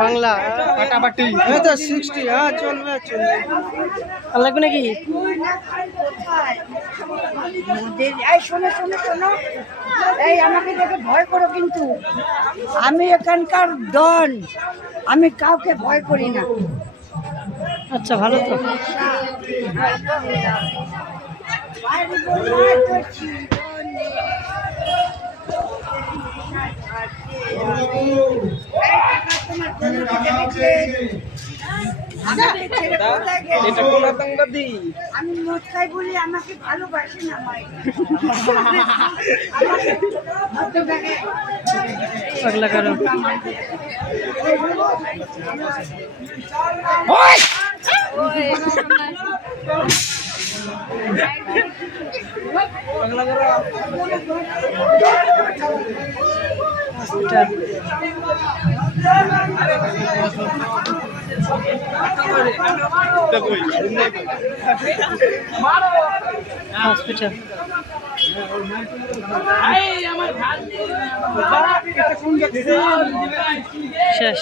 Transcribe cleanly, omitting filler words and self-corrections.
বাংলা ফাটাফাটি তো 60 চলবে চলবে লাগবে নাকি? এই শোনো শোনো শোনো, এই আমাকে দেখে ভয় করো কিন্তু আমি এখানকার ডন, আমি কাউকে ভয় করি না। আচ্ছা ভালো তো। আমি মদ খাই বলি আমাকে ভালোবাসে না ভাই। পাগলা কারো হসপিটাল শেষ।